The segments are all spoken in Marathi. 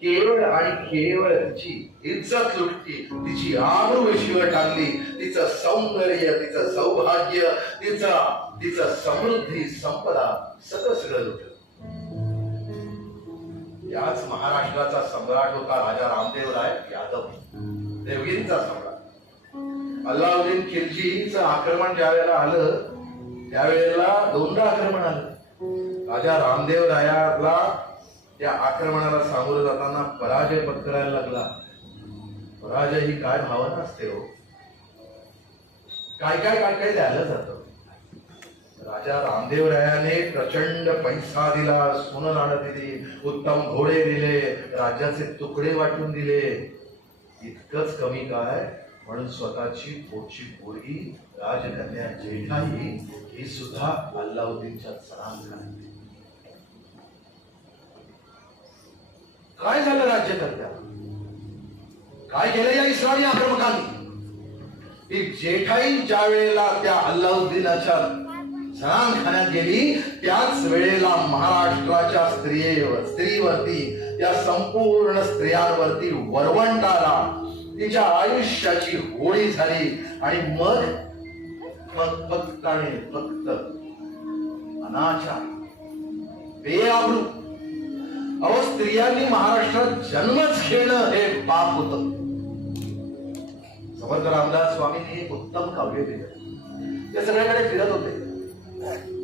केवळ आणि केवळ तिची इज्जत लुटली, तिची आबरू विश्वर टाकली, तिचं सौंदर्य, तिचं सौभाग्य, तिचं समृद्धी, संपदा सगळं लुटलं. याच महाराष्ट्राचा सम्राट होता राजा रामदेवराय यादव, देवगिरीचा सम्राट. अल्लाउद्दीन खिलजीचं आक्रमण ज्या वेळेला आलं त्यावेळेला दोनदा आक्रमण आलं. राजा रामदेवरायाला त्या आक्रमणाला सामोरं जाताना पराजय पत्करायला लागला. पराजय ही काय भावना असते हो, काय काय काय काय द्यायला जातं. राजा रामदेवरायाने प्रचंड पैसा दिला, सोनं नाणं दिली, उत्तम घोडे दिले, राज्याचे तुकडे वाटून दिले. इतकंच कमी काय, म्हणून स्वतःची पोटची पोरगी राजकन्या जेठाई ही सुद्धा अल्लाउद्दीनच्या सलाम. काय झालं राज्यकर्त्या, काय केलं या इस्लामी आक्रमकांनी. ती जेठाई ज्या वेळेला त्या अल्लाउद्दीनाच्या सलामखान्यात गेली त्याच वेळेला महाराष्ट्राच्या स्त्रीवरती, त्या संपूर्ण स्त्रियांवरती वरवंट आला. तिच्या आयुष्याची होळी झाली आणि मग फक्त आणि फक्त अनाचार, बेआबरू. अहो, स्त्रियांनी महाराष्ट्रात जन्मच घेणं हे पाप होतं. समर्थ रामदास स्वामींनी एक उत्तम काव्य लिहिलं. ते सगळ्याकडे फिरत होते.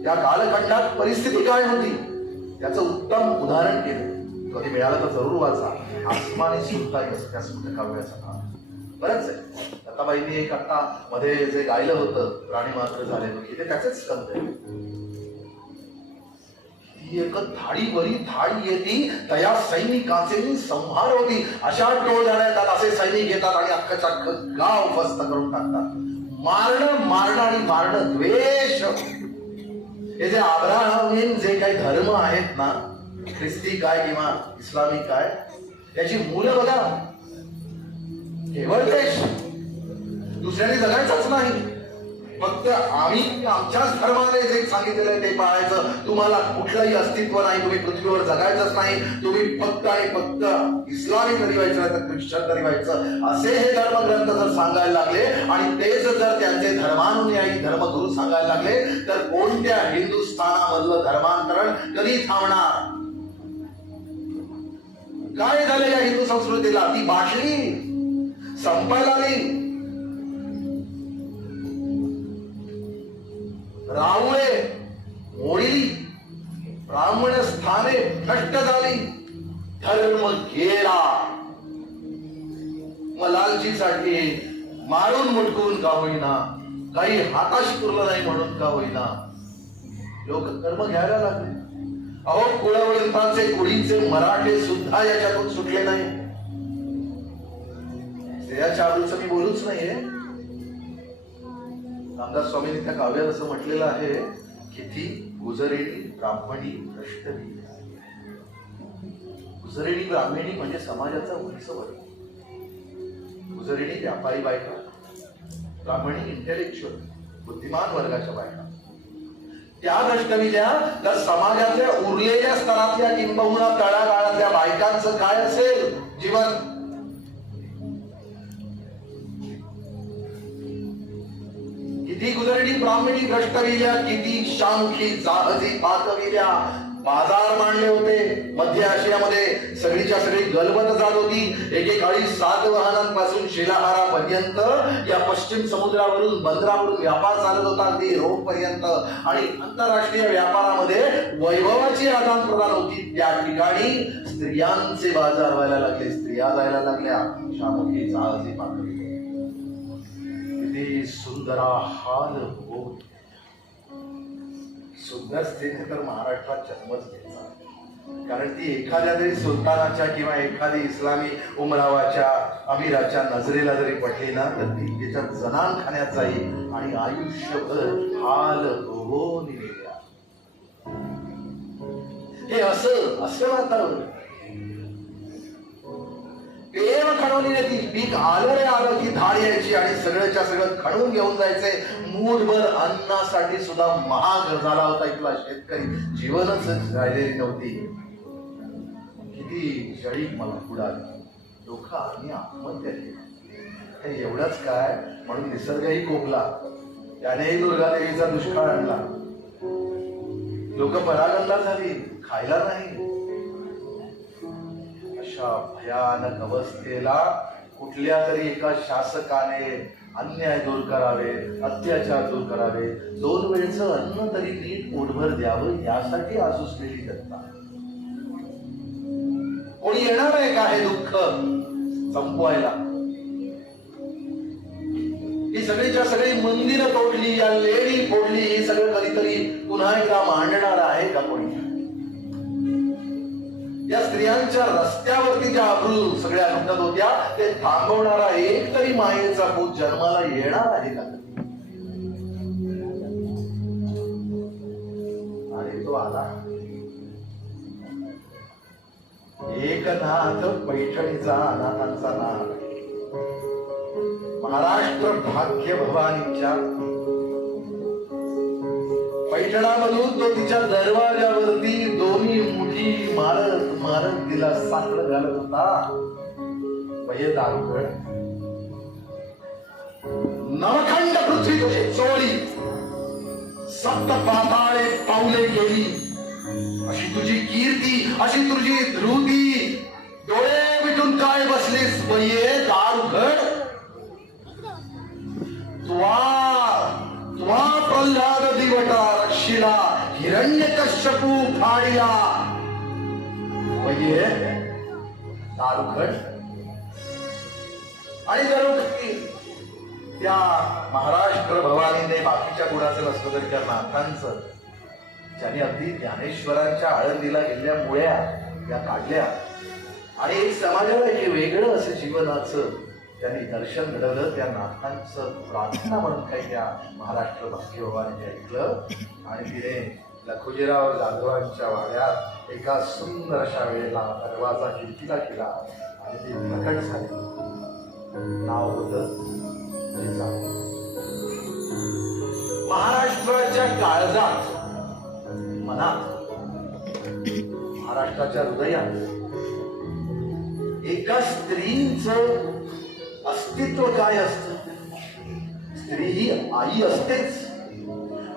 त्या कालखंडात परिस्थिती काय होती त्याचं उत्तम उदाहरण केलं. कधी मिळालं तर जरूर वाचा. आसमानी सुलतान त्या सुद्धा काव्याचा नाव बरंच आहे. लताबाईंनी एक आता मध्ये जे गायलं होतं प्राणी मात्र झाले ते त्याचेच स्कंद आहे. एक धाडीवरी धाडी येती तया सैनिकांचे संहार होती. अशा टोळधाड्या येतात, असे सैनिक येतात आणि अख्खच्या अख्खं गाव फस्त करून टाकतात. मारणं आणि मारणं, द्वेष. हे जे अब्राहमीन जे काही धर्म आहेत ना, ख्रिस्ती काय किंवा इस्लामी काय, त्याची मुलं बघा. केवळ देश, दुसऱ्याने जगायचंच नाही. फक्त आम्ही आमच्याच धर्माने जे सांगितलेलं आहे ते पाळायचं. तुम्हाला कुठलंही अस्तित्व नाही, तुम्ही पृथ्वीवर जगायचंच नाही, तुम्ही फक्त आणि फक्त इस्लामी तरी व्हायचं नाही तर ख्रिश्चन तरी व्हायचं, असे हे धर्मग्रंथ जर सांगायला लागले आणि तेच जर त्यांचे धर्मानुयायी धर्मगुरू सांगायला लागले तर कोणत्या हिंदुस्थानामधलं धर्मांतरण कधी थांबणार. काय झालं या हिंदू संस्कृतीला, ती भाषणी संपायला आली. रावळे मोडली, ब्राह्मण स्थाने भ्रष्ट झाली, धर्म गेला. मग लालचीसाठी मारून मुटकून का होईना, काही हाताशी पुरलं नाही म्हणून का होईना लोक कर्म घ्यायला लागले. अहो, कुळवंतांचे कुळीचे मराठे सुद्धा याच्यातून सुटले नाही. स्त्रियाच्या आडूचं मी बोलूच नाहीये. रामदास स्वामींनी त्या काव्यात असं म्हटलेलं आहे, किती गुजरेणी ब्राह्मणी भ्रष्ट. गुजरेणी ब्राह्मणी म्हणजे समाजाचा उंच वर्ग. गुजरेणी व्यापारी बायका, ब्राह्मणी इंटेलेक्च्युअल बुद्धिमान वर्गाच्या बायका. त्या द्रष्टविल्या तर समाजाच्या उरलेल्या स्तरातल्या किंबहुना तळागाळातल्या बायकांचं काय असेल जीवन. किती गुजरणी ब्राह्मणी भ्रष्टविल्या, किती शामुखी जहाजी पाकविल्या. बाजार मांडले होते. मध्य आशियामध्ये सगळीच्या सगळी गलबत जात होती. एकेकाळी सातवाहनांपासून शिलाहारापर्यंत या पश्चिम समुद्रावरून बंदरावरून व्यापार चालत होता, अगदी रोम पर्यंत. आणि आंतरराष्ट्रीय व्यापारामध्ये वैभवाची आदान प्रदान होती. त्या ठिकाणी स्त्रियांचे बाजार व्हायला लागले, स्त्रिया जायला लागल्या, शामुखी जहाजी पाकविल्या. सुंदरा हाल होत. सुंदर स्त्रीने तर महाराष्ट्रात जन्मच घेतला. कारण ती एखाद्या तरी सुलतानाच्या किंवा एखादी इस्लामी उमरावाच्या अमीराच्या नजरेला जरी पडली ना तर ती तिच्या जनानखान्यात जाईल आणि आयुष्यभर हाल भोगून गेल्या. हे असं वातावरण. प्रेम खणवली ती. पीक आलं रे आलं की धाड यायची आणि सगळ्याच्या सगळं खणून घेऊन जायचे. मूठभर अन्नासाठी सुद्धा महाग झाला होता इथला शेतकरी. जीवनच राहिलेली नव्हती. किती ती जळी मला बुडाली, डोका आणि आत्महत्या केली. हे एवढंच काय म्हणून निसर्गही कोपला, त्यानेही दुर्गा देवीचा दुष्काळ आणला. लोक परागंदा झाली, खायला नाही. अशा भयानक अवस्थेला कुठल्या तरी एका शासकाने अन्याय दूर करावे, अत्याचार दूर करावे, 2 वेळचं अन्न तरी नीट पोटभर द्यावं यासाठी आसुसलेली जनता. कोणी येणार आहे का हे दुःख संपवायला? ही सगळीच्या सगळी मंदिरं तोडली, या लेणी फोडली, हे सगळं कधीतरी पुन्हा एकदा मांडणार आहे का कोणी? या स्त्रियांच्या रस्त्यावरती ज्या अब्रू सगळ्या लुटत होत्या ते थांबवणारा एक तरी मायेचा पूत जन्माला येणार आहे का? आणि तो आला. एकनाथ पैठणीचा अनाथांचा नाथ, महाराष्ट्र भाग्य भवानीच्या पैठणामधून तो तिच्या दरवाजावरती दोन्ही मुठी मारत मारत तिला साखर घालत होता. पहिले दारुगड, नवखंड पृथ्वी तुझी चोळी, सप्त पाताळे पावले गेली, अशी तुझी कीर्ती, अशी तुझी ध्रुती, डोळे मिटून काय बसलीस बये दारुगड? तुवा प्रल्हाद दिवटा रक्षिला, हिरण्यकश्यपू फाडिला बये दारुगड. आणि जरूर त्या महाराष्ट्र भवानीने बाकीच्या गुणाचं नसलं तरी त्या नाथांचं, ज्यांनी अगदी ज्ञानेश्वरांच्या आळंदीला गेलेल्या मुळ्या या काढल्या आणि एक समाजाला एक वेगळं असं जीवनाचं त्यांनी दर्शन घडवलं, त्या नाथांचं प्रार्थना म्हणून काही त्या महाराष्ट्र भाग्य भवानीने ऐकलं आणि तिने लखुजीराव जाधवांच्या वाड्यात एका सुंदर अशा वेळेला दरवाजा खिडकीला केला आणि ती प्रकट झाली. नाव होतं जिजाऊ. महाराष्ट्राच्या काळजात, मनात, महाराष्ट्राच्या हृदयात एका स्त्रीचं अस्तित्व काय असतं? स्त्री ही आई असतेच,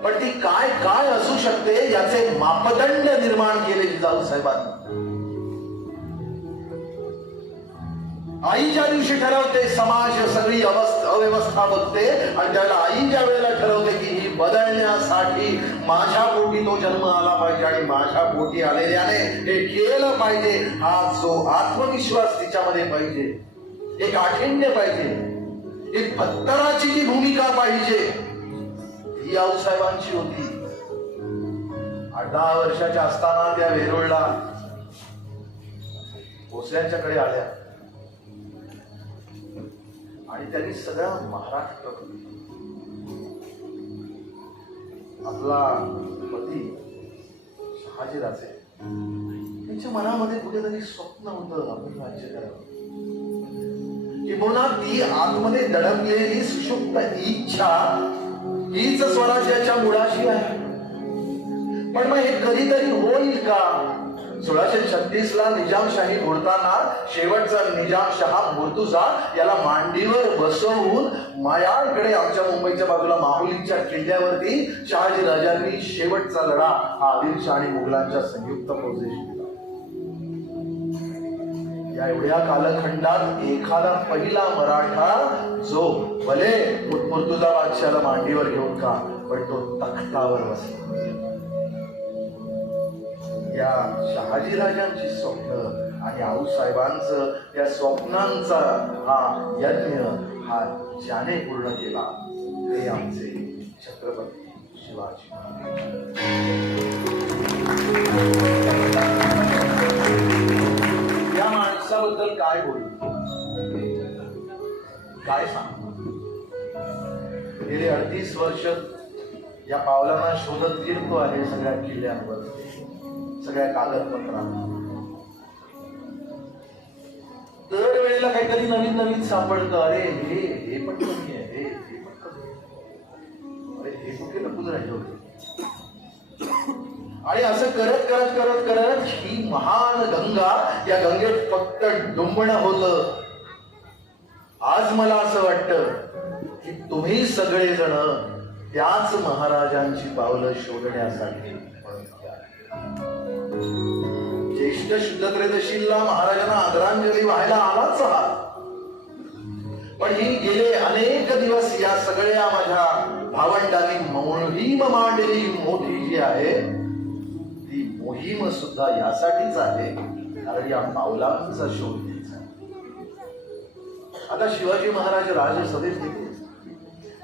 पण ती काय काय असू शकते याचे मापदंड निर्माण केले जिजाऊ साहेबांनी. आई ज्या दिवशी ठरवते समाज सगळी अव्यवस्था बघते आणि त्याला आई ज्या वेळेला ठरवते की ही बदलण्यासाठी माझ्या पोटी तो जन्म आला पाहिजे आणि माझ्या पोटी आलेल्याने हे केलं पाहिजे, हा जो आत्मविश्वास तिच्यामध्ये पाहिजे, एक आठवण्य पाहिजे, एक भत्तराची जी भूमिका पाहिजे, ही आऊसाहेबांची होती. 8-10 वर्षाच्या असताना त्या वेरूळला भोसल्यांच्याकडे आल्या आणि त्यांनी सगळा महाराष्ट्र, आपला पती शहाजीराजे, त्यांच्या मनामध्ये कुठेतरी स्वप्न होतं आपण राज्य करावं, किंवा ती आतमध्ये दडपलेली सुषुप्त इच्छा हीच स्वराज्याच्या मुळाशी आहे. पण मग हे कधीतरी होईल का? 1636 ला निजामशाही घोळताना शेवटचा निजामशहा मुर्तुजा याला मांडीवर बसवून मायाळकडे आमच्या मुंबईच्या बाजूला माहुलीच्या किल्ल्यावरती शहाजी राजांनी शेवटचा लढा हा आदिलशाह आणि मुघलांच्या संयुक्त फौजेशी दिला. या एवढ्या कालखंडात एखादा पहिला मराठा जो भले मुर्तुजा बादशाला मांडीवर घेऊन का, पण तो तख्तावर बसला. या शहाजी राजांची स्वप्न आणि आऊसाहेबांचं त्या स्वप्नांचा हा यज्ञ हा ज्याने पूर्ण केला ते आमचे छत्रपती शिवाजी. या माणसाबद्दल काय बोलू, काय सांगू? गेली 38 वर्ष या पावलांना शोधत फिरतो आहे सगळ्या किल्ल्यांवर, सगळ्या कागदपत्रांना. दर वेळेला काहीतरी नवीन नवीन सापडतं. अरे हे पण कमी आहे, हे पण कमी आहे, अरे हे कुठे लपून राहिले होते. आणि असं करत करत करत करत ही महान गंगा, या गंगेत फक्त डुंबणं होतं. आज मला असं वाटतं की तुम्ही सगळेजण त्याच महाराजांची पावलं शोधण्यासाठी ज्येष्ठ शुद्ध त्रयोदशीला महाराजांना आदरांजली व्हायला आलाच आहात. पण ही गेले अनेक दिवस या सगळ्या माझ्या भावंडांनी मोहीम मांडली मोठी जी आहे, ती मोहीम सुद्धा यासाठीच आहे कारण या पावलांचा शोध घ्यायचा. आता शिवाजी महाराज राजसभेत येतील,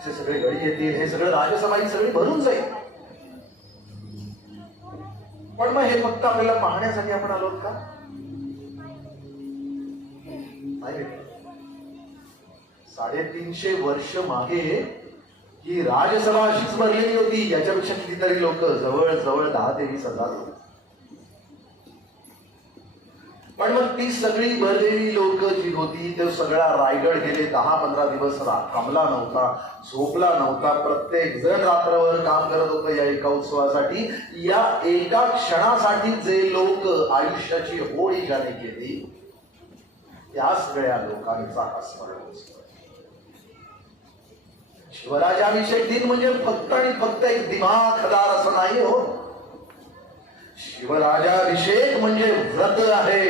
हे सगळे गडी येतील, हे सगळं राजसभा सगळी भरून जाईल. पण मग हे फक्त आपल्याला पाहण्यासाठी आपण आलोत का? नाही. 350 वर्ष मागे ही राजसभा अशीच भरलेली होती. याच्यापेक्षा कितीतरी लोक, जवळ जवळ 10 ते 20 हजार लोक. पण मग ती सगळी भरलेली लोक जी होती, ते सगळा रायगड गेले 10-15 दिवस थांबला नव्हता, झोपला नव्हता. प्रत्येक जण रात्रभर काम करत होतं या एका उत्सवासाठी. या एका क्षणासाठी जे लोक आयुष्याची होळी ज्याने केली, त्या सगळ्या लोकांचा हा स्मरणोत्सव. शिवराजाभिषेक दिन म्हणजे फक्त आणि फक्त एक दिमाखदार असं नाही हो. शिवराजाभिषेक म्हणजे व्रत आहे.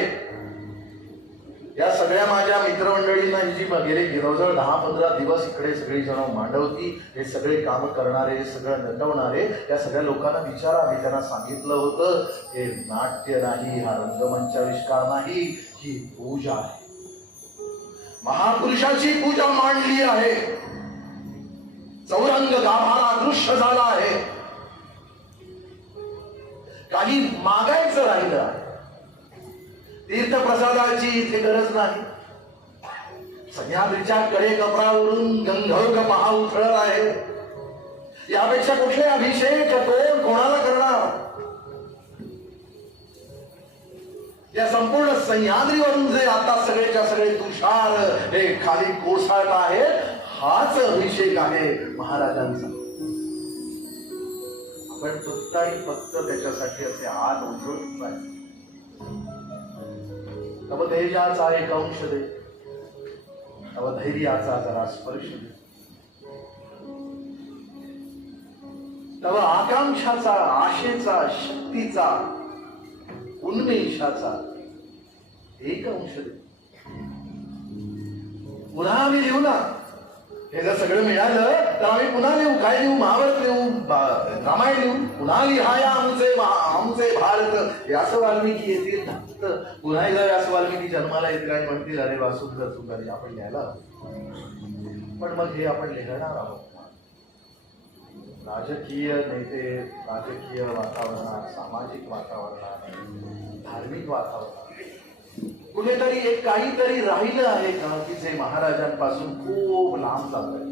या सगळ्या माझ्या मित्रमंडळींना ही जी गेले जवळजवळ 10-15 दिवस इकडे सगळी जण मांडवती, हे सगळे काम करणारे, हे सगळं नटवणारे, या सगळ्या लोकांना विचारा. मी त्यांना सांगितलं होतं, हे नाट्य नाही, हा रंगमंचाविष्कार नाही, ही पूजा आहे. महापुरुषाची पूजा मांडली आहे. चौरंग गाभारा दृश्य झाला आहे. काही मागायचं राहिलं. तीर्थप्रसादाची इथे गरज नाही. सह्याद्रीच्या कडे कपरावरून गंधर्व पहा उथळत आहे. यापेक्षा कुठले अभिषेक कोणाला करणार? या संपूर्ण सह्याद्रीवरून जे आता सगळेच्या सगळे तुषार हे खाली कोसळत आहेत, हाच अभिषेक आहे महाराजांचा. आपण फक्त आणि फक्त त्याच्यासाठी असे हात उचलून पाहिजे. तव तेजाचा एक अंश दे, तव धैर्याचा जरा स्पर्श दे, तव आकांक्षाचा, आशेचा, शक्तीचा, उन्मेषाचा एक अंश दे. पुन्हा आम्ही लिहू ना. हे जर सगळं मिळालं तर आम्ही पुन्हा लिहू. काय लिहू? महाभारत लिहू, रामायण लिहू. पुन्हा लिहाया आमचे भारत. व्यास वाल्मिकी येतील, पुन्हा एकदा व्यास वाल्मिकी जन्माला येतील आणि म्हणतील, अरे वासुदेव सुंदरी आपण लिहायला. पण मग हे आपण लिहिणार आहोत. राजकीय नेते, राजकीय वातावरणात, सामाजिक वातावरणात, धार्मिक वातावरणात कुठेतरी एक काहीतरी राहिलं आहे का की जे महाराजांपासून खूप लांब जात आहे.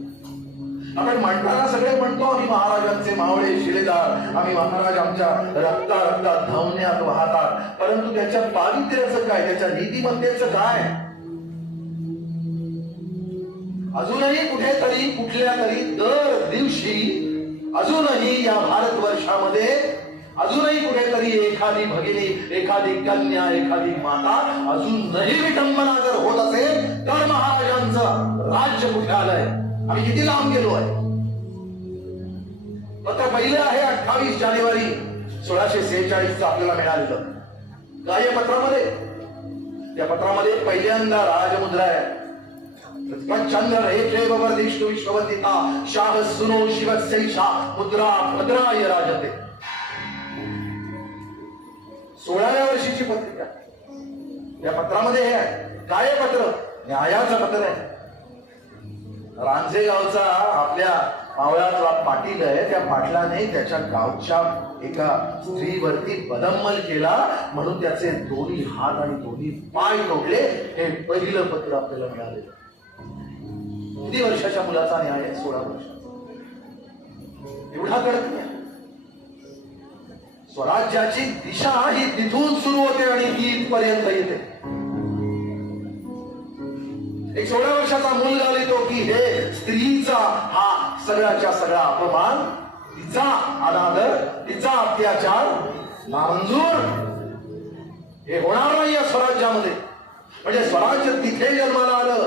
आपण म्हणताना सगळे म्हणतो आम्ही महाराजांचे मावळे शिलेदार, आम्ही महाराज आमच्या रक्तात धावण्यात वाहतात. परंतु त्याच्या पावित्र्याचं काय, त्याच्या नीतिमत्तेचं काय? अजूनही कुठेतरी कुठल्या तरी दर दिवशी अजूनही या भारतवर्षामध्ये अजूनही कुठेतरी एखादी भगिनी, एखादी कन्या, एखादी माता अजूनही विटंबना जर होत असेल तर महाराजांचं राज्य कुठे आलंय? आम्ही किती लांब गेलो आहे? पत्र पहिलं आहे 28 जानेवारी 1646 आपल्याला मिळालेलं. काय या पत्रामध्ये? त्या पत्रामध्ये पहिल्यांदा राजमुद्रा आहे. चंद्र रेखे वर्धिष्णु विश्ववंदिता शाह सुनो शिवस्यैषा मुद्रा भद्राय राजते. 16व्या वर्षीची पत्रिका. या पत्रामध्ये हे आहे. काय पत्र? न्यायाचं पत्र आहे. रांजेगावचा आपल्या मावळातला पाटील आहे, त्या पाटलाने त्याच्या गावच्या एका स्त्रीवरती बदम्मल केला म्हणून त्याचे दोन्ही हात आणि दोन्ही पाय तोडले. हे पहिलं पत्र आपल्याला मिळालेलं. किती वर्षाच्या मुलाचा न्याय आहे? 16 वर्षाचा. एवढा कडक न्याय. स्वराज्याची दिशा ही तिथून सुरू होते आणि इथपर्यंत येते. एक 16 वर्षाचा मुलगा लिहितो की हे स्त्रीचा हा सगळ्याच्या सगळा अपमान, तिचा अनादर, तिचा अत्याचार नामंजूर हे होणार नाही या स्वराज्यामध्ये. म्हणजे स्वराज्य तिथे जन्माला आलं.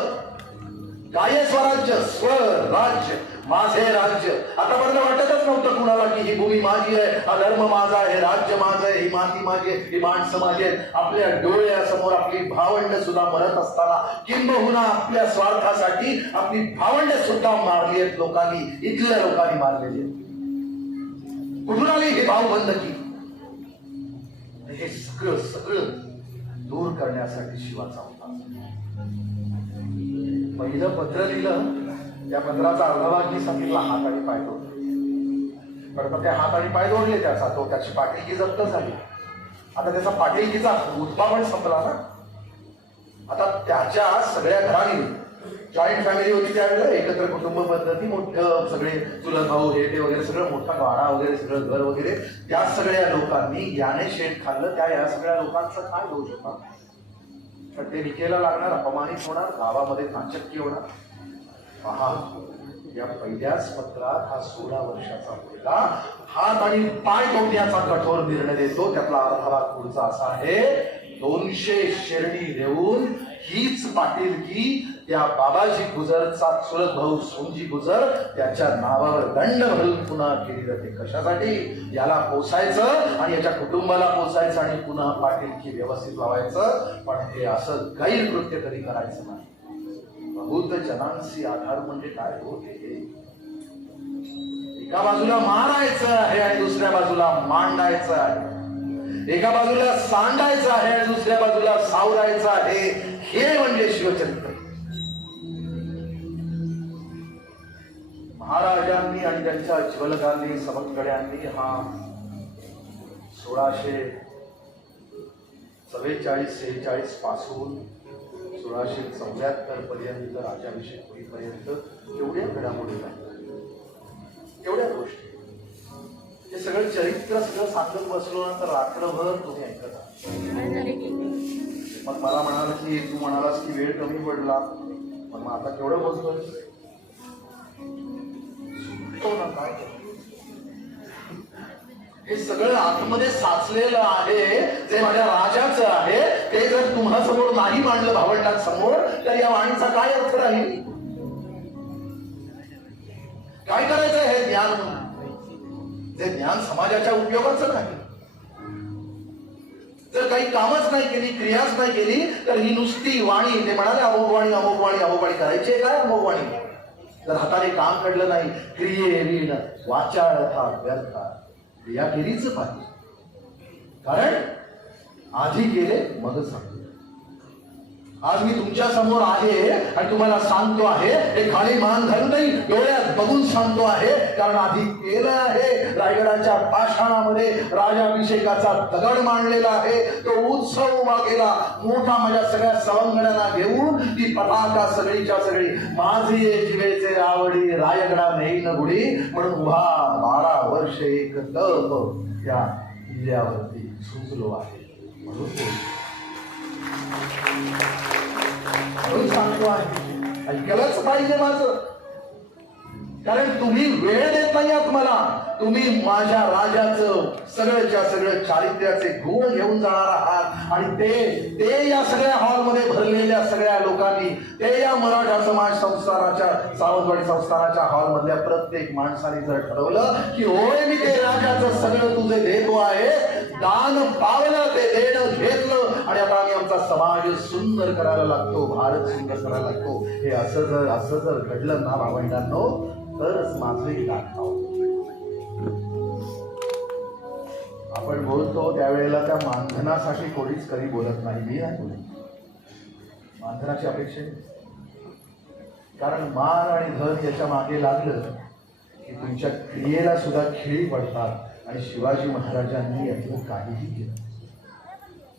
काय स्वराज्य? स्वराज्य, माझे राज्य. आतापर्यंत वाटतच नव्हतं कुणाला की ही भूमी माझी आहे, हा धर्म माझा आहे, राज्य माझं आहे, ही माती माझी आहे, ही माणसं माझी आहेत. आपल्या डोळ्यासमोर आपली भावंड सुद्धा मरत असताना, किंबहुना आपल्या स्वार्थासाठी आपली भावंड सुद्धा मारली आहेत लोकांनी, इथल्या लोकांनी मारलेली आहेत. कुठून आली ही भावबंदकी? हे सगळं सगळं दूर करण्यासाठी शिवाचा होता. पहिलं पत्र लिहिलं, त्या पत्राचा अर्धा भाग मी सांगितला हात आणि पाय तोडले. पण ते हात आणि पाय तोडले त्याचा, तो त्याची पाटीलकी जप्त झाली. आता त्याचा पाटीलकीचा मुद्दा पण संपला ना. आता त्याच्या सगळ्या घरांनी, जॉईंट फॅमिली होती त्यावेळेला, एकत्र कुटुंब पद्धती, मोठं सगळे चुलत भाऊ हे ते वगैरे सगळं, मोठा गाडा वगैरे सगळं घर वगैरे, त्या सगळ्या लोकांनी याने शेत खाल्लं. त्या या सगळ्या लोकांचं काय दोष होता? तर ते विकेला लागणार, अपमानित होणार, गावामध्ये नाचक्की होणार. पहा, या पहिल्याच पत्रात हा 16 वर्षाचा मुलगा हात आणि पाय तोडण्याचा कठोर निर्णय देतो. त्यातला अर्धा भाग पुढचा असा आहे, 200 शेरणी देऊन हीच पाटीलकी त्या बाबाजी गुजरचा चुलत भाऊ सोमजी गुजर त्याच्या नावावर दंड भरून पुन्हा केली जाते. कशासाठी? याला पोसायचं आणि याच्या कुटुंबाला पोसायचं आणि पुन्हा पाटीलकी व्यवस्थित लावायचं. पण हे असं गैरकृत्य कधी करायचं नाही. बहुत जनांशी आधार म्हणजे काय होते? एका बाजूला मारायचं आहे आणि दुसऱ्या बाजूला मांडायचं आहे. एका बाजूला सांडायचं आहे आणि दुसऱ्या बाजूला सावरायचं आहे. हे म्हणजे शिवचरित्र. महाराजांनी आणि त्यांच्या ज्वलकांनी, समकड्यांनी हा 1644-46 पासून 1674 पर्यंत राज्याभिषेक होईपर्यंत एवढ्या घडामोडी झाल्या, एवढ्या गोष्टी. हे सगळं चरित्र सगळं सांगत बसलो ना तर रात्रभर तुम्ही ऐकत आहात. मग मला म्हणाल की तू म्हणालास की वेळ कमी पडला, मग आता केवढं बोलतोय? काय हे सगळं आतमध्ये साचलेलं आहे, जे माझ्या राजाचं आहे. ते जर तुम्हा समोर नाही मांडलं भावंडांसमोर, तर या वाणीचा काय अर्थ राहील? काय करायचं हे ज्ञान? जे ज्ञान समाजाच्या उपयोगाचं नाही. जर काही कामच नाही केली, क्रियाच नाही केली, तर ही नुसती वाणी, ते म्हणाले अमोघवाणी अमोघवाणी अमोघवाणी करायची काय अमोघवाणी? जर हाताने काम घडलं नाही, क्रियेविण वाचाळता व्यर्था, क्रिया केलीच पाहिजे. कारण आधी केले मग सांगतो. आज मी तुमच्या समोर आहे आणि तुम्हाला सांगतो आहे, हे खाली मान घालून नाही, डोळ्यात बघून सांगतो आहे. कारण आधी केलं आहे. रायगडाच्या पाषाणामध्ये राजाभिषेकाचा दगड मांडलेला आहे. तो उत्सव उभा केला मोठा, माझ्या सगळ्या सवंगड्यांना घेऊन. ती पताका सगळीच्या सगळी माझी जीवेचे आवडी, रायगडा नेईन गुढी, म्हणून उभा 12 वर्ष एक तप या किल्ल्यावरती सुचलो आहे. म्हणून सांगतो आहे, ऐकलंच पाहिजे माझं. कारण तुम्ही वेळ देत नाही आहात मला. तुम्ही माझ्या राजाचं सगळ्याच्या सगळं चारित्र्याचे गुण घेऊन जाणार आहात. आणि ते या सगळ्या हॉलमध्ये भरलेल्या सगळ्या लोकांनी, ते या मराठा समाज संस्थानाच्या, सावंतवाडी संस्थानाच्या हॉलमधल्या प्रत्येक माणसाने जर ठरवलं की होय मी ते राजाचं सगळं तुझे देतो आहे, दान पावलं, ते देणं घेतलं, आणि आता आम्ही आमचा समाज सुंदर करायला लागतो, भारत सुंदर करायला लागतो, हे असं जर घडलं ना भावंडांनो, तरच माझे दाखव. आपण बोलतो त्यावेळेला त्या मानधनासाठी कोणीच कधी बोलत नाही. मी नाही बोलत मानधनाची अपेक्षा. कारण मान आणि धन याच्या मागे लागलं की तुमच्या क्रियेला सुद्धा खिळी पडतात. आणि शिवाजी महाराजांनी यातलं काहीही केलं.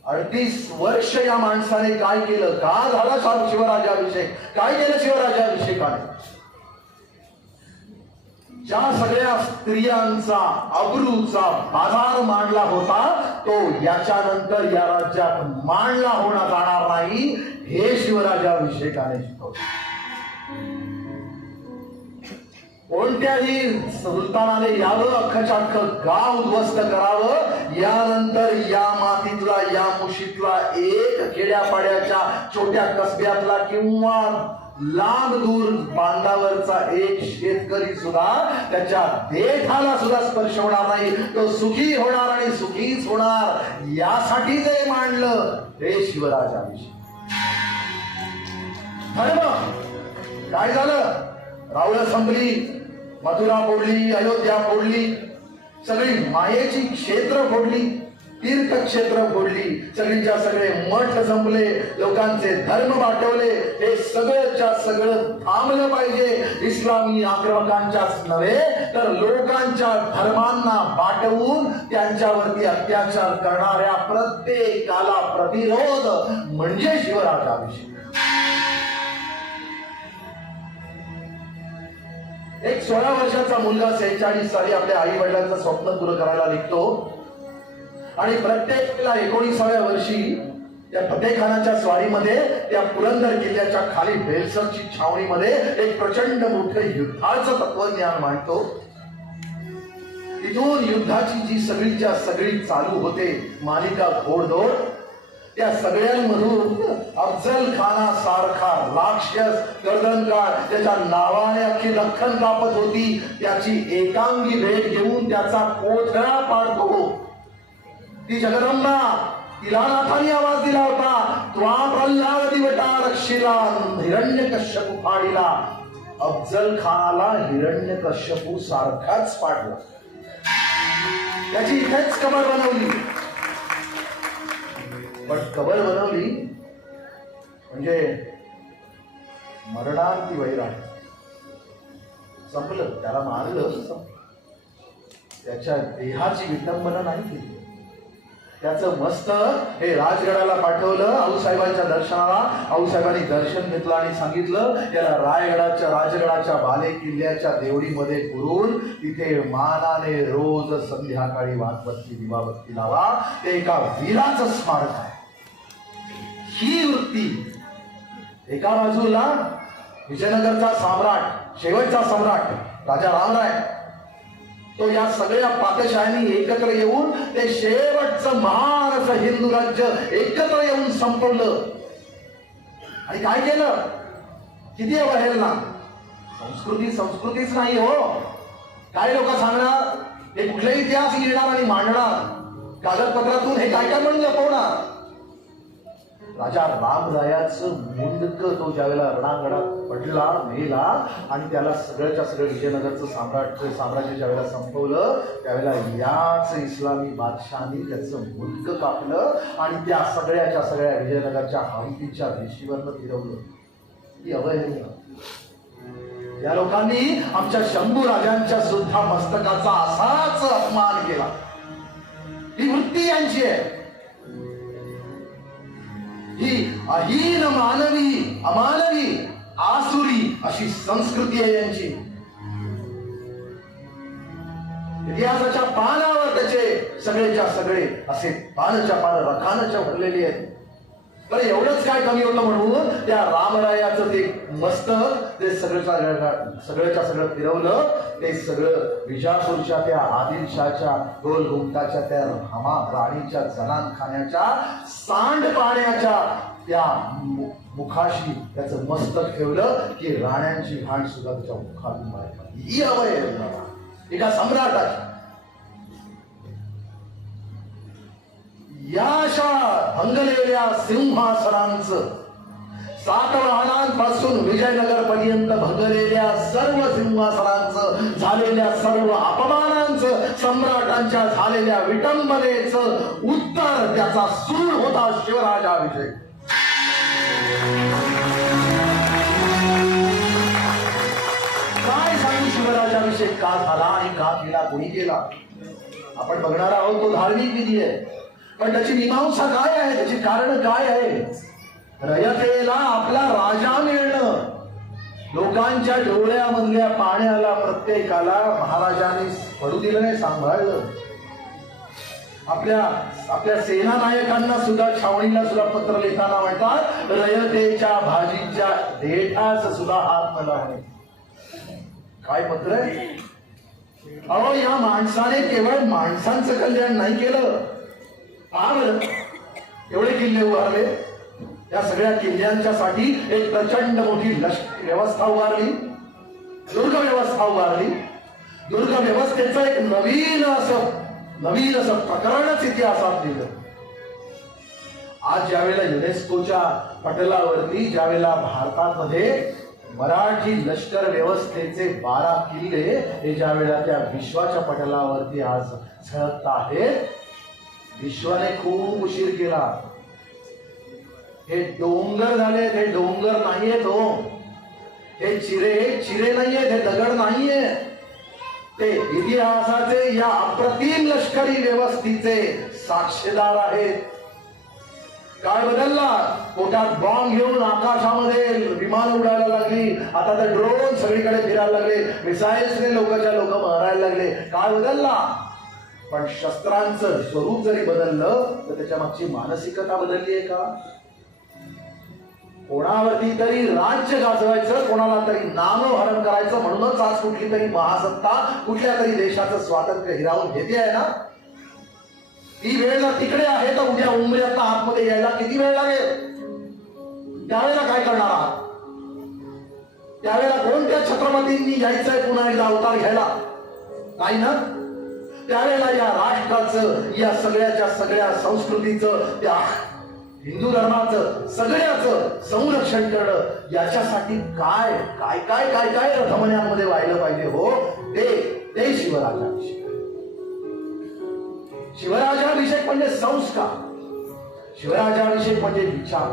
38 वर्ष या माणसाने काय केलं? का झाला शिवराज्याभिषेक? काय केलं शिवराज्याभिषेकाने? ज्या सगळ्या स्त्रियांचा अब्रूचा बाजार मांडला होता, तो याच्यानंतर या राज्यात मांडला होणार जाणार नाही, हे शिवराज्याभिषेकाने शिकवलं. कोणत्याही सुलतानाने यावं, अख्खच्या अख्खं गाव उद्ध्वस्त करावं, यानंतर या मातीतला, या मुशीतला, एक खेड्यापाड्याच्या छोट्या कसब्यातला किंवा लांब दूर बांधावरचा एक शेतकरी सुद्धा त्याच्या देठाला सुद्धा स्पर्श होणार नाही, तो सुखी होणार आणि सुखीच होणार, यासाठी जे मांडलं हे शिवराजाभिषेक. धर्म काय झालं? रावळ संपली, मथुरा फोडली, अयोध्या फोडली, सगळी मायेची क्षेत्र फोडली, तीर्थक्षेत्र फोडली, सगळीच्या सगळे मठ संपले, लोकांचे धर्म वाटवले. हे सगळंच्या सगळं थांबलं पाहिजे. इस्लामी आक्रमकांच्याच नव्हे तर लोकांच्या धर्मांना वाटवून त्यांच्यावरती अत्याचार करणाऱ्या प्रत्येकाला प्रतिरोध म्हणजे शिवराजाभिषेक. एक 16 वर्षाचा मुलगा 46 साली आपल्या आई वडिलांचं स्वप्न पुरं करायला निघतो आणि प्रत्येकाला 19व्या वर्षी त्या फतेखानाच्या स्वारीमध्ये त्या पुरंदर किल्ल्याच्या खाली बेलसरची छावणीमध्ये एक प्रचंड मोठं युद्धाचं तत्वज्ञान मांडतो. तिथून युद्धाची जी सगळीच्या सगळी चालू होते मालिका घोडदौड, त्या सगळ्यांमधून अफजल खाना सारखा राक्षस गर्दनकाळ त्याच्या नावाने अख्खी दख्खन कापत होती, त्याची एकांगी भेट घेऊन त्याचा कोथळा पाडतो. ती जगदंबा, तिला नाथाने आवाज दिला होता, त्वा प्रल्हाद दिवटा रक्षिला हिरण्यकश्यपू फाडिला. अफजल खानाला हिरण्यकश्यपू सारखाच पाडला. त्याची इथेच कबर बनवली. पण कबर बनवली म्हणजे मरणांती वैराट संपलं, त्याला मारलं, त्याच्या देहाची विटंबना नाही केली. त्याचं मस्तक हे राजगडाला पाठवलं आऊसाहेबांच्या दर्शनाला. आऊसाहेबांनी दर्शन घेतलं आणि सांगितलं त्याला राजगडाच्या बाले किल्ल्याच्या देवडीमध्ये पुरून तिथे मानाने रोज संध्याकाळी वातबत्ती दिवाबत्ती लावा. ते एका वीराचं स्मारक आहे. ही वृत्ती एका बाजूला विजयनगरचा सम्राट, शेवटचा सम्राट राजा रामराय, तो या सगळ्या पातशाह्यांनी एकत्र येऊन ते शेवटचं महान असं हिंदू राज्य एकत्र येऊन संपवलं. आणि काय केलं? किती अवहेलना. संस्कृतीच नाही हो. काय लोक सांगणार, हे कुठलाही इतिहास लिहिणार आणि मांडणार, कागदपत्रातून हे काय काय म्हणून लपवणार. राजा रामरायाचं मुंडक तो ज्यावेळेला रणांगणात पडला, मेला आणि त्याला सगळ्याच्या सगळं विजयनगरचं साम्राज्य ज्यावेळेला संपवलं, त्यावेळेला याच इस्लामी बादशाहांनी त्याचं मुंडक कापलं आणि त्या सगळ्याच्या सगळ्या विजयनगरच्या हंपीच्या वेशीवरनं फिरवलं. ही अवहेलना. या लोकांनी आमच्या शंभू राजांच्या सुद्धा मस्तकाचा असाच अपमान केला. ही वृत्ती यांची आहे. ही अहीन मानवी, अमानवी, आसुरी अशी संस्कृती आहे यांची. इतिहासाच्या पानावर त्याचे सगळेच्या सगळे असे पानच्या पान रखानाच्या भरलेली आहेत. तर एवढंच काय कमी होतं म्हणून त्या रामरायाचं ते मस्तक ते सगळ्याच्या सगळं फिरवलं. ते सगळं विजापूरच्या त्या आदिलशाच्या गोल घुमटाच्या त्या राणीच्या जनानखान्याच्या सांडपाण्याच्या त्या मुखाशी त्याचं मस्तक ठेवलं की राण्यांची घाण सुद्धा त्याच्या मुखातून बाहेर. ही अवहेलना एका सम्राटाची. या अशा भंगलेल्या सिंहासनांचं 7 वाहनांपासून विजयनगर पर्यंत भंगलेल्या सर्व सिंहासनांचं झालेल्या सर्व अपमानांचं, सम्राटांच्या झालेल्या विटंबनेचं उत्तर त्याचा सूर होता शिवराजाभिषेक. काय सांगू शिवराजाभिषेक का झाला आणि का केला, कोणी केला? आपण बघणार आहोत. तो धार्मिक विधी आहे, पण त्याची मीमांसा काय आहे, त्याची कारण काय आहे? रयतेला आपला राजा मिळणं. लोकांच्या डोळ्यामधल्या पाण्याला प्रत्येकाला महाराजांनी पडू दिलं नाही, सांभाळलं. आपल्या सेनानायकांना सुद्धा, छावणीला सुद्धा पत्र लिहिताना म्हणतात, रयतेच्या भाजीच्या देठास सुद्धा हात न लावणे. काय पत्र आहे? अहो, या माणसाने केवळ माणसांचं कल्याण नाही केलं. एवढे किल्ले उभारले, या सगळ्या किल्ल्यांच्या साठी एक प्रचंड मोठी लष्करी व्यवस्था उभारली, दुर्ग व्यवस्था उभारली. दुर्ग व्यवस्थेचं एक नवीन असं प्रकरणच इतिहासात लिहिलं. आज ज्यावेळेला युनेस्कोच्या पटलावरती ज्यावेळेला भारतामध्ये मराठी लष्कर व्यवस्थेचे 12 किल्ले हे ज्या वेळेला त्या विश्वाच्या पटलावरती आज झळकत आहेत, विश्वाने खूप उशीर केला. हे डोंगर झाले, हे डोंगर नाहीयेत हो, हे चिरे नाहीयेत, हे दगड नाहीये, ते इतिहासाचे या अप्रतिम लष्करी व्यवस्थेचे साक्षीदार आहेत. काय बदलला? पोटात बॉम्ब घेऊन आकाशामध्ये विमान उडायला लागली, आता तर ड्रोन सगळीकडे फिरायला लागले, मिसाईल्सने लोकांच्या लोक मारायला लागले. काय बदलला? पण शस्त्रांचं स्वरूप जरी बदललं तर त्याच्या मागची मानसिकता बदलली आहे का? कोणावरती तरी राज्य गाजवायचं, कोणाला तरी नामहरण करायचं, म्हणूनच आज कुठली तरी महासत्ता कुठल्या तरी देशाचं स्वातंत्र्य हिरावून घेते आहे ना. ती वेळ जर तिकडे आहे तर उद्या उमऱ्यात आतमध्ये यायला किती वेळ लागेल? त्यावेळेला काय करणार आहात? त्यावेळेला कोणत्या छत्रपतींनी यायचंय पुन्हा एकदा अवतार घ्यायला? नाही ना. त्यावेळेला या राष्ट्राचं, या सगळ्याच्या सगळ्या संस्कृतीचं, त्या हिंदू धर्माचं सगळ्याचं संरक्षण करणं, याच्यासाठी काय काय काय काय काय रथमण्यांमध्ये व्हायला पाहिजे हो, ते शिवराजाभिषेक. शिवराजाभिषेक म्हणजे संस्कार, शिवराजाभिषेक म्हणजे विचार,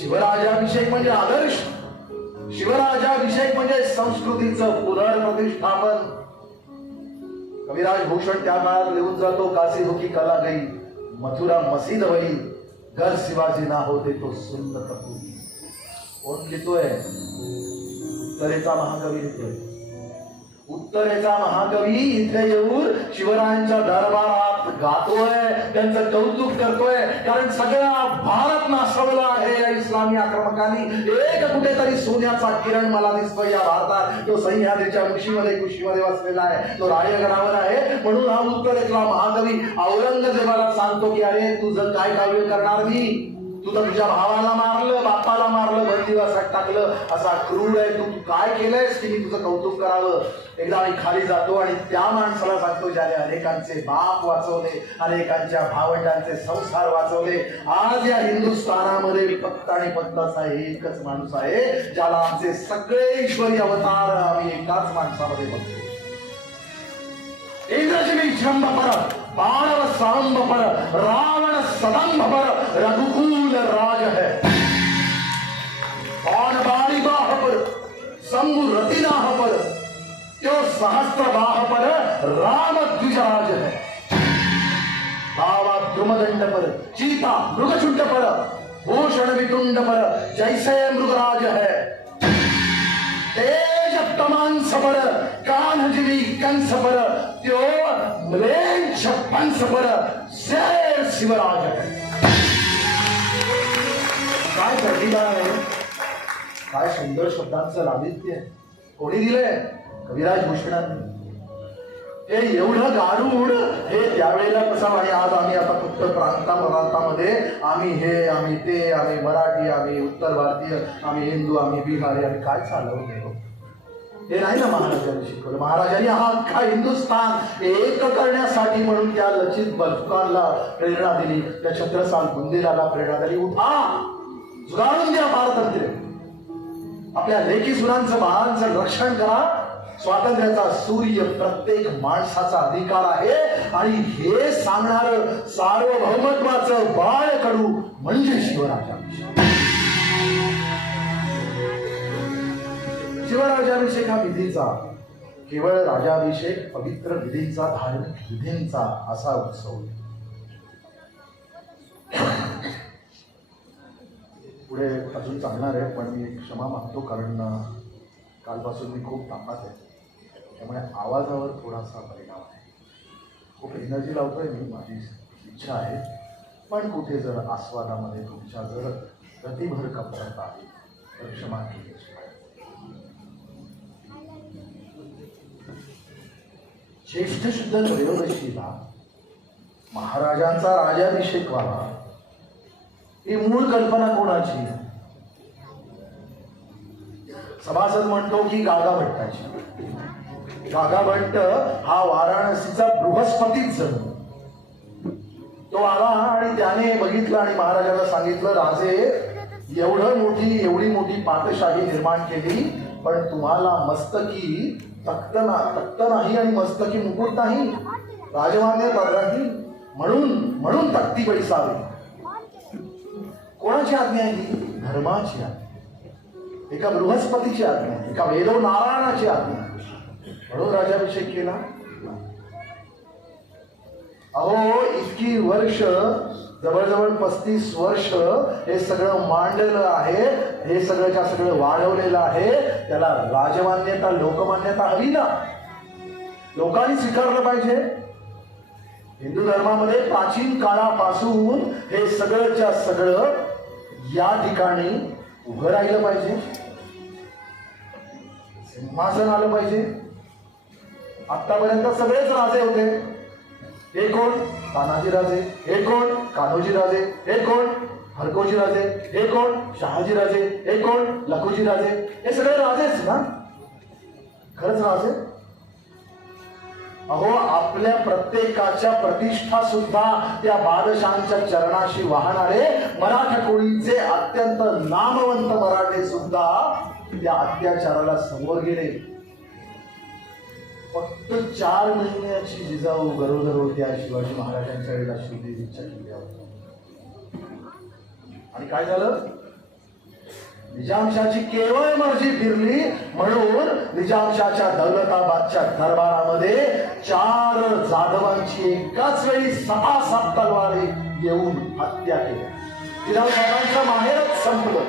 शिवराजाभिषेक म्हणजे आदर्श, शिवराजाभिषेक म्हणजे संस्कृतीचं पुनर्प्रतिष्ठापन. कविराज भूषण त्या काळात लिहून जातो, काशी होकी कला गई, मथुरा मसीद होई, घर शिवाजी ना होते तो सुंदर कपूर. कोण लिहितोय? उत्तरेचा महाकवी लिहितोय. उत्तरेचा महाकवी इथे येऊन शिवरायांच्या दरबारात गातोय, त्यांचं कौतुक करतोय, कारण सगळा भारत नासवला आहे या इस्लामी आक्रमकांनी. एक कुठेतरी सोन्याचा किरण मला दिसतोय या भारतात, तो सह्याद्रीच्या कुशीमध्ये वसलेला आहे, तो रायगडावर आहे. म्हणून हा उत्तरेतला महाकवी औरंगजेबाला सांगतो की अरे तुझं काय काव्य करणार मी? तू तर तुझ्या भावाला मारलं, बापाला मारलं, बंदिवासात टाकलं, असा क्रूर आहे तू काय केलंयस की मी तुझं कौतुक करावं? एकदा मी खाली जातो आणि त्या माणसाला सांगतो ज्याने अनेकांचे बाप वाचवले, अनेकांच्या भावंडांचे संसार वाचवले. आज या हिंदुस्थानामध्ये फक्त आणि फक्त असा एकच माणूस आहे ज्याला आमचे सगळे ईश्वरी अवतार आम्ही एकाच माणसामध्ये बघतो. इंद्रजिमी शंभ पर, बाणव सांब पर, रावण सदंभ पर, रघुकुल राज है. बाण बारी बाह पर, शंभु रतिनाह पर, त्यो सहस्त्र बाह पर, राम द्विजराज है. भावा द्रुमदंड पर, चीता मृगशुंड पर, भूषण वितुंड पर, जैसे मृगराज है. तेज तमांस पर, कान्हजिवी कंस पर, त्यो म्लेच्छ पंस पर, शेर शिवराज है. काय प्रतिभा आहे, काय सुंदर शब्दांचं लालित्य कोणी दिलंय? कविराज भूषणांनी. हे एवढं गारुड हे त्यावेळेला कसं, आणि आज आम्ही आता फक्त प्रांतामध्ये आम्ही हे आम्ही ते, आम्ही मराठी, आम्ही उत्तर भारतीय, आम्ही हिंदू, आम्ही बिहारी, आम्ही काय चालवलं हे नाही ना महाराजांनी शिकवलं. महाराजांनी हा अख्खा हिंदुस्थान एक करण्यासाठी म्हणून त्या लचित बलुकांना प्रेरणा दिली, त्या छत्रसाल बुंदेलाला प्रेरणा दिली. उठा, जुगारून द्या पारतंत्र्य, आपल्या लेकी सुनांचं बाळांचं रक्षण करा. स्वातंत्र्याचा सूर्य प्रत्येक माणसाचा अधिकार आहे आणि हे सांगणार सार्वभौमत्वाचं बाळकडू म्हणजे शिवराजाभिषेक. शिवराजाभिषेक हा विधीचा, केवळ राजाभिषेक पवित्र विधींचा, धार्मिक विधींचा असा उत्सव. पुढे अजून चालणार आहे, पण मी क्षमा मागतो कारण कालपासून मी खूप तापात आहे, त्यामुळे आवाजावर थोडासा परिणाम आहे. खूप एनर्जी लावतोय मी, माझी इच्छा आहे, पण कुठे जर आस्वादामध्ये तुमच्या जर गतीभर कमतरता आली तर क्षमा केली. ज्येष्ठ शुद्ध त्रयोदशीला महाराजांचा राजाभिषेक व्हावा ही मूळ कल्पना कोणाची? सभासद म्हणतो की गागा भट्टाची. गागा भट्ट हा वाराणसीचा बृहस्पतीच जणू. तो आला आणि त्याने बघितलं आणि महाराजांना सांगितलं, राजे एवढी मोठी पाटशाही निर्माण केली, पण तुम्हाला मस्तकी तख्त नाही आणि मस्तकी मुकुट नाही, राजमान्यता नाही, म्हणून तख्ती बैसावी. कोणाची आज्ञा आहे ही? धर्माची आज्ञा, एका बृहस्पतीची आज्ञा, एका वेदो नारायणाची आज्ञा. म्हणून राजाभिषेक केला. अहो इतकी वर्ष, जवळजवळ 35 वर्ष हे सगळं मांडलेलं आहे, हे सगळंच्या सगळं वाढवलेलं आहे. त्याला राजमान्यता, लोकमान्यता हवी ना, लोकांनी स्वीकारलं पाहिजे. हिंदू धर्मामध्ये प्राचीन काळापासून हे सगळंच्या सगळं या ठिकाणी उभं राहिलं पाहिजे, सिंहासन आलं पाहिजे. आतापर्यंत सगळेच राजे होते. हे कोण? तानाजी राजे. हे कोण? कान्होजी राजे. हे कोण? हरकोजी राजे. हे कोण? शहाजी राजे. हे कोण? लखुजी राजे. हे सगळे राजेच ना, खरंच राजे. अहो आपल्या प्रत्येकाच्या प्रतिष्ठा सुद्धा त्या बादशाहांच्या चरणाशी वाहणारे मराठा कोळीचे अत्यंत नामवंत मराठे सुद्धा त्या अत्याचाराला समोर गेले. फक्त 4 महिन्याची जिजाऊ गरोदर होत्या शिवाजी महाराजांच्या वेळेला श्रीदेवीच्या किल्ल्यावर. आणि काय झालं? निजामशाची केवळ मर्जी फिरली म्हणून निजामशाच्या दौलताबादच्या दरबारामध्ये 4 जाधवांची एकाच वेळी 6 तलवारी येऊन हत्या केली. जिजाऊ साहेबांचं माहेरच संपलं.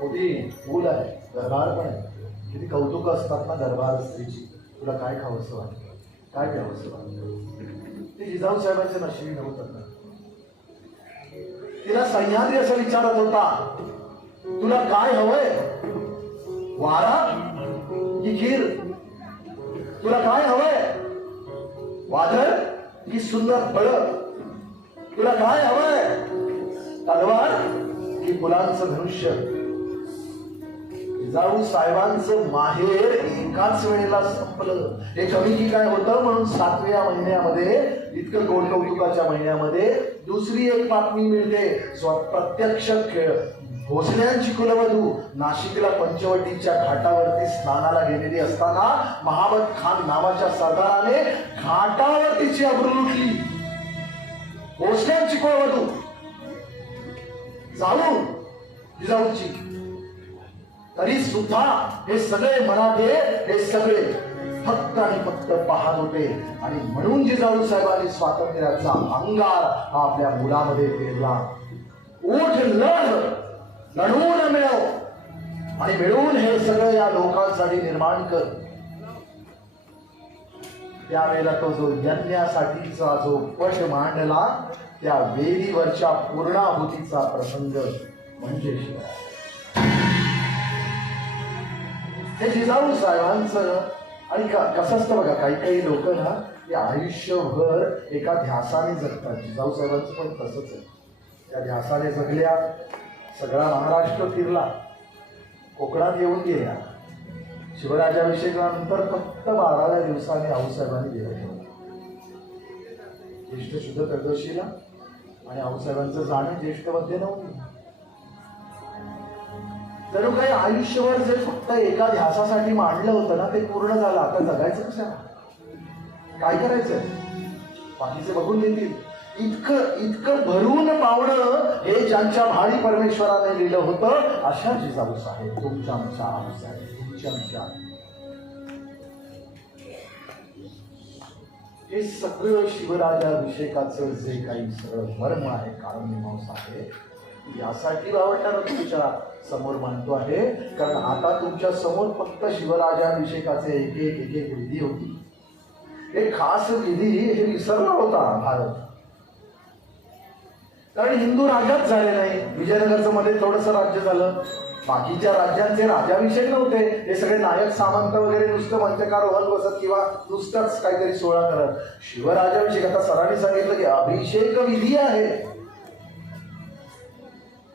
मोठी फूल आहे, दरबार पण आहे. किती कौतुक असतात ना दरबार स्त्रीची. तुला काय खावंसं वाटतं, काय प्यावंसं वाटतं, ते जिजाऊ साहेबांच्या नशिबी नव्हतं ना. तिला सह्याद्री असं विचारत होता, तुला काय हवंय, वारा की खीर? तुला काय हवंय, वादळ की सुंदर फळ? तुला काय हवंय, तलवार की फुलांचं धनुष्य? जिजाऊ साहेबांचं माहेर एकाच वेळेला संपलं. हे कमी की काय होतं म्हणून 7व्या महिन्यामध्ये, इतकं कौतुकाच्या महिन्यामध्ये दुसरी एक बातमी मिळते. प्रत्यक्ष भोसल्यांची कुलवधू नाशिकला पंचवटीच्या घाटावरती स्नानाला गेलेली असताना महाबत खान नावाच्या सरदाराने घाटावर तिची अब्रू लुटली. भोसल्यांची कुलवधू जाऊन जिजाऊची. तरी सुद्धा हे सगळे मराठे, हे सगळे फक्त आणि फक्त पाहत होते. आणि म्हणून जिजाऊ साहेबांनी स्वातंत्र्याचा अंगार हा आपल्या मुलामध्ये पेरला. उठ लढ, लढवून मिळव आणि मिळून हे सगळं या लोकांसाठी निर्माण कर. त्यावेळेला तो जो यज्ञासाठीचा जो पट मांडला, त्या वेदीवरच्या पूर्णाहुतीचा प्रसंग म्हणजे हे जिजाऊ साहेबांचं. आणि कसं असतं बघा, काही लोक ना ते आयुष्यभर एका ध्यासाने जगतात. जिजाऊ साहेबांचं पण तसंच आहे. त्या ध्यासाने जगल्या, सगळा महाराष्ट्र फिरला, कोकणात येऊन गेल्या. शिवराजाभिषेकानंतर फक्त 12व्या दिवसाने आऊसाहेबांनी गेलं ठेवलं. ज्येष्ठ शुद्ध त्रयोदशीला. आणि आऊसाहेबांचं जाणं ज्येष्ठमध्ये नव्हतं. जणू काही आयुष्यभर जे फक्त एका ध्यासासाठी मांडलं होतं ना, ते पूर्ण झालं. आता जगायचं कशाला, काय करायचंय, बाकीचे बघून घेतील. इतकं भरून पावणं हे ज्यांच्या भाडी परमेश्वराने लिहिलं होतं, अशा जिजाऊ साहेब तुमच्या आमच्या आऊसाहेब, तुमच्या आमच्या. हे सगळं शिवराजाभिषेकाचं जे काही सरळ मर्म आहे, कारणमीमांसा आहे, यासाठी भावंडांना तुमच्या समोर मांडतो आहे. कारण आता तुमच्या समोर फक्त शिवराजाभिषेकाचे एक एक विधी होती. एक खास विधी हे विसरला होता भारत. कारण हिंदू राज्यात झाले नाही. विजयनगरचं मध्ये थोडंसं राज्य झालं, बाकीच्या राज्यांचे राजाभिषेक नव्हते. हे सगळे नायक सामंत वगैरे नुसतं मंचकारोहण बसत किंवा नुसतंच काहीतरी सोहळा करत. शिवराजाभिषेक आता सरांनी सांगितलं की अभिषेक विधी आहे.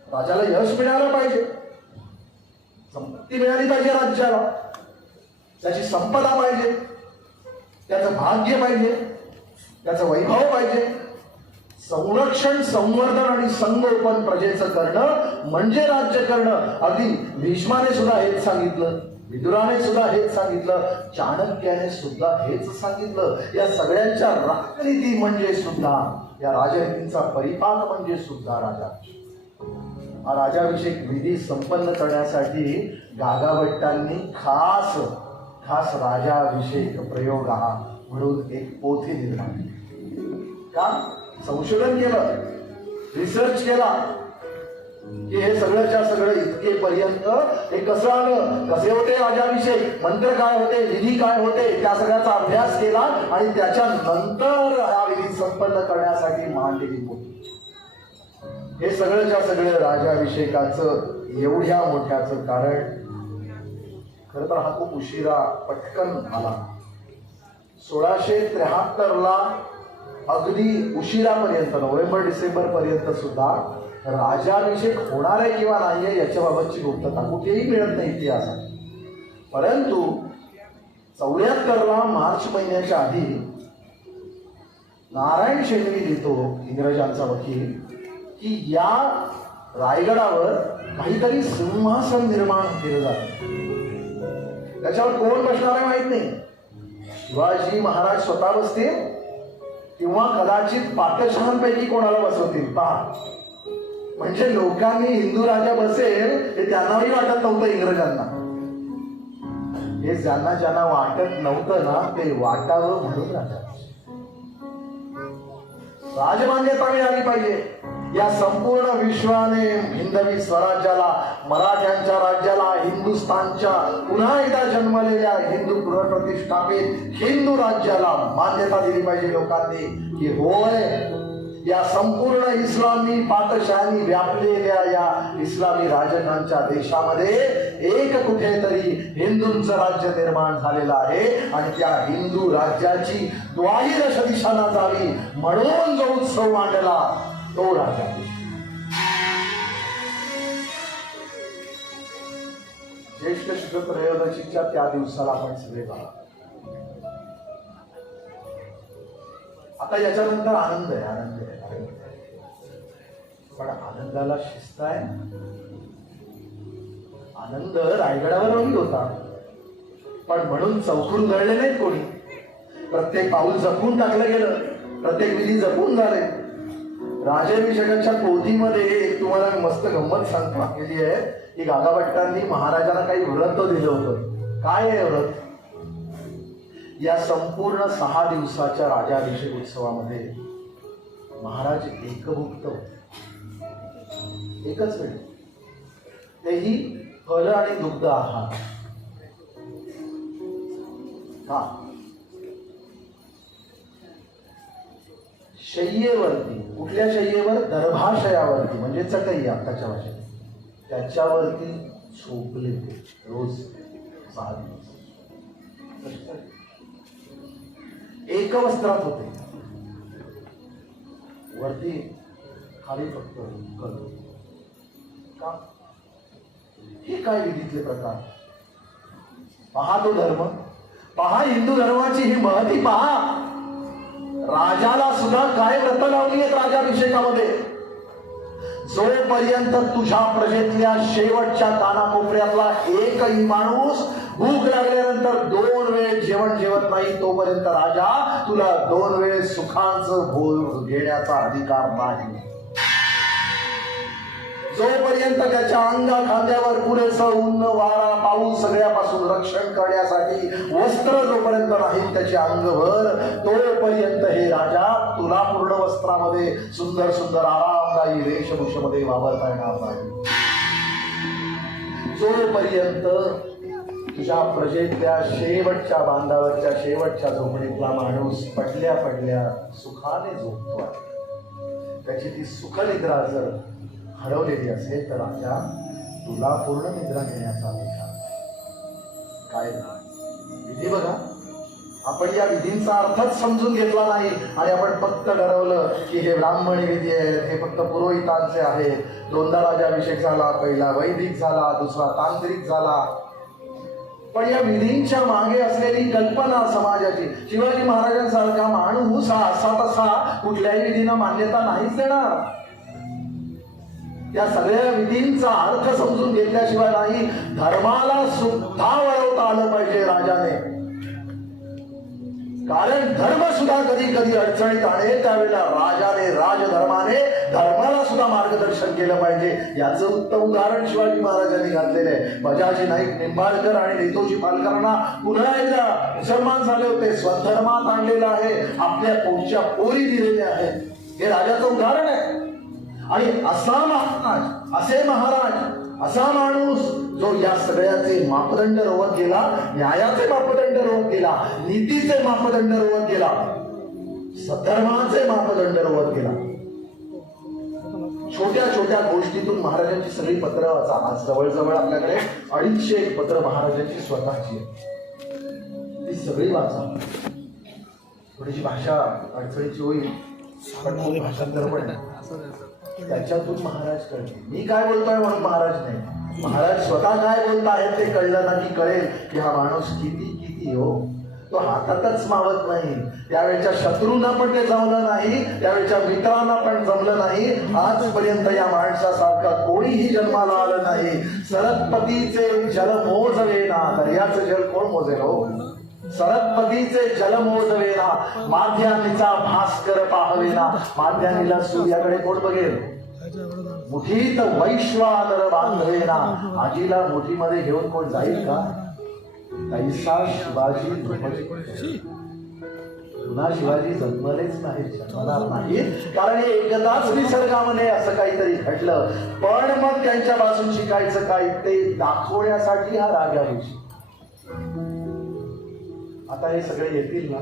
राजाला यश मिळालं पाहिजे, संपत्ती मिळाली पाहिजे राज्याला, त्याची संपदा पाहिजे, त्याचं भाग्य पाहिजे, त्याचं वैभव पाहिजे. संरक्षण, संवर्धन आणि संगोपन प्रजेचं करणं म्हणजे राज्य करणं. अगदी भीष्माने सुद्धा हेच सांगितलं, विदुराने सुद्धा हेच सांगितलं, चाणक्याने सुद्धा हेच सांगितलं. या सगळ्यांच्या राजनीती म्हणजे सुद्धा, या राजनीतींचा परिपाक म्हणजे सुद्धा राजा. हा राजाभिषेक विधी संपन्न करण्यासाठी गागाभट्टांनी खास राजाभिषेक प्रयोग हा म्हणून एक पोथी निर्माण केली. का? संशोधन केलं, रिसर्च केला की हे सगळंच्या सगळं इतके पर्यंत हे कसं आलं, कसे होते राजाभिषेक, मंत्र काय होते, विधी काय होते, त्या सगळ्याचा अभ्यास केला आणि त्याच्यानंतर हा विधी संपन्न करण्यासाठी मांडलेली होती. हे सगळंच्या सगळं राजाभिषेकाचं एवढ्या मोठ्याचं कारण खरं तर हा खूप उशिरा पटकन आला. 1673 अगदी उशिरापर्यंत, नोव्हेंबर-डिसेंबर पर्यंत सुद्धा राजाभिषेक होणार आहे किंवा नाही आहे याच्याबाबतची गुप्तता कुठेही मिळत नाही इतिहासात. परंतु 74 मार्च महिन्याच्या आधी नारायण शेणवी लिहितो, इंग्रजांचा वकील, की या रायगडावर काहीतरी सिंहासन निर्माण केलं जातं. त्याच्यावर कोण बसणार आहे माहित नाही. शिवाजी महाराज स्वतः बसतील किंवा कदाचित पाटशहांपैकी कोणाला बसवतील. पहा, म्हणजे लोकांनी हिंदू राजा बसेल हे त्यांनाही वाटत नव्हतं इंग्रजांना. हे ज्यांना वाटत नव्हतं ना ते वाटावं म्हणून राजमान्यता मिळाली पाहिजे. या संपूर्ण विश्वाने हिंदवी स्वराज्याला, मराठ्यांच्या राज्याला, हिंदुस्थानच्या पुन्हा एकदा जन्मलेल्या हिंदू पुनर्प्रतिष्ठापित हिंदू राज्याला मान्यता दिली पाहिजे लोकांनी की होय, या संपूर्ण इस्लामी पातशाही व्यापलेल्या या इस्लामी राजकांच्या देशामध्ये एक कुठेतरी हिंदूंचं राज्य निर्माण झालेलं आहे आणि त्या हिंदू राज्याची द्वाही दश दिशांना जावी म्हणून जो उत्सव मांडला तो राजाभिषेक. ज्येष्ठ शुद्ध त्रयोदशीच्या त्या दिवसाला आपण सगळे बघा. आता याच्यानंतर आनंद आहे. पण आनंदाला शिस्त आहे. आनंद रायगडावरही होता, पण म्हणून चौकून गळले नाहीत कोणी. प्रत्येक पाऊल जपून टाकलं गेलं, प्रत्येक विधी जपून झाले. राजाभिषेकाच्या पोथीमध्ये एक तुम्हाला मी मस्त गंमत सांगितली आहे की गागाभट्टांनी महाराजांना काही व्रत दिलं होतं. काय आहे व्रत? या संपूर्ण 6 दिवसाच्या राजाभिषेक उत्सवामध्ये महाराज एकभुक्त होते. एकच वेळ, तेही फळ आणि दुग्ध आहार. हा, शय्येवरती, कुठल्या शय्येवर? दर्भाशयावरती, म्हणजे चटई आताच्या भाषेत, त्याच्यावरती झोपले रोज 6 दिवस. एक वस्त्रात होते, वरती खाली फक्त करतो. का? हे काय विधीतले प्रकार? पहा तो धर्म, पहा हिंदू धर्माची ही महती पहा. राजाला सुद्धा काय व्रत लावली आहेत राजाभिषेकामध्ये. जोपर्यंत तुझ्या प्रजेतल्या शेवटच्या कानाकोपऱ्यातला एकही माणूस भूक लागल्यानंतर 2 वेळ जेवण जेवत नाही तोपर्यंत राजा तुला 2 वेळ सुखांचं भोग घेण्याचा अधिकार नाही. जोपर्यंत त्याच्या अंगा खांद्यावर पुरेसं ऊन, वारा, पाऊस सगळ्यापासून रक्षण करण्यासाठी वस्त्र जोपर्यंत नाही त्याच्या अंगभर, तोपर्यंत हे राजा तुला पूर्ण वस्त्रामध्ये सुंदर सुंदर आरामदायी वेशभूषेमध्ये वावरता येणार नाही. जोपर्यंत तुझ्या प्रजेतल्या शेवटच्या बांधावरच्या शेवटच्या झोपडीतला माणूस पडल्या पडल्या सुखाने झोपतो, त्याची ती सुखनिद्रा जर हरवलेली असेल तर राजा तुला पूर्ण निद्रा घेण्याचा अधिकार. काय विधी बघा, आपण या विधींचा अर्थच समजून घेतला नाही आणि आपण फक्त ठरवलं की हे ब्राह्मणी विधी आहेत, हे फक्त पुरोहितांचे आहेत. दोनदा राजाभिषेक झाला, पहिला वैदिक झाला, दुसरा तांत्रिक झाला. पण या विधींच्या मागे असलेली कल्पना समाजाची, शिवाजी महाराजांसारखा माणूस हा असा तसा कुठल्याही विधींना मान्यता नाहीच देणार. या सगळ्या विधींचा अर्थ समजून घेतल्याशिवाय नाही, धर्माला सुद्धा वळवता आलं पाहिजे राजाने. कारण धर्म सुद्धा कधी कधी अडचणीत आले त्यावेळेला राजाने, राजधर्माने धर्माला सुद्धा मार्गदर्शन केलं पाहिजे. याचं उत्तम उदाहरण शिवाजी महाराजांनी घातलेलं आहे. बजाजी नाईक निंबाळकर आणि नेतोजी पालकरांना पुन्हा एकदा मुसलमान झाले होते, स्वधर्मात आणलेलं आहे, आपल्या पोटच्या पोरी दिलेल्या आहेत. हे राजाचं उदाहरण आहे. आणि असा महाराज, असे महाराज, असा माणूस जो या सगळ्याचे मापदंड रोवत गेला, न्यायाचे मापदंड रोवत गेला, नीतीचे मापदंड रोवत गेला, सधर्माचे मापदंड रोवत गेला. छोट्या छोट्या गोष्टीतून महाराजांची सगळी पत्र वाचा. आज जवळजवळ आपल्याकडे 250 पत्र महाराजांची स्वतःची आहे, ती सगळी वाचा. थोडीशी भाषा अडचणीची होईल, पण खूप भाषांतर पण त्याच्यातून महाराज कळते. मी काय बोलतोय म्हणून महाराज नाही, महाराज स्वतः काय बोलत आहेत ते कळलं ना की कळेल की हा माणूस किती किती हो. तो हातातच मावत नाही. त्यावेळेच्या शत्रूंना पण ते जमलं नाही, त्यावेळेच्या मित्रांना पण जमलं नाही. आजपर्यंत या माणसासारखा कोणीही जन्माला आलं नाही. सरस्वतीचे जल मोजवेना, दर्याचं जल कोण मोजेल हो? सरस्वतीचे जल मोजवेना, माध्यानीचा भास्कर पाहवेना. माध्यानीला सूर्याकडे कोण बघेल? मुठीत वैश्वानर बांधवेना. आजीला मुठीमध्ये घेऊन कोण जाईल का? कैसा शिवाजी पुन्हा शिवाजी जन्मलेच नाही, जन्मणार नाहीत. कारण हे एकदाच निसर्गामध्ये असं काहीतरी घडलं. पण मग त्यांच्यापासून शिकायचं काय ते दाखवण्यासाठी हा रागाविषयी. आता हे सगळे येतील ना,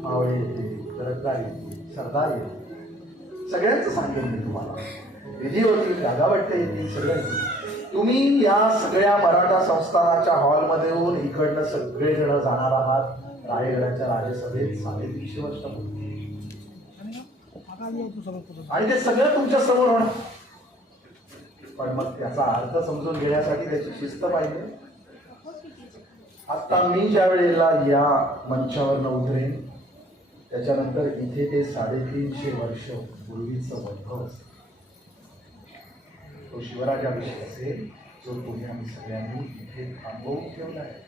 मावळे येतील, दरकदार येतील, सरदार येतील, सगळ्यांचं सांगेन मी तुम्हाला. विधी होतील, जागावट्टे येतील, सगळं. तुम्ही या सगळ्या मराठा संस्थानाच्या हॉलमध्ये येऊन इकडनं सगळेजण जाणार आहात रायगडाच्या राजसभेत 350 वर्षापूर्वी, आणि ते सगळं तुमच्या समोर होणार. पण मग त्याचा अर्थ समजून घेण्यासाठी त्याची शिस्त पाहिजे. आता मी ज्या वेळेला या मंचावर उतरेन त्याच्यानंतर इथे ते 350 वर्ष पूर्वीचं वैभव असेल. तो शिवराजाभिषेक असेल जो तुम्ही आम्ही सगळ्यांनी इथे थांबवून ठेवला आहे.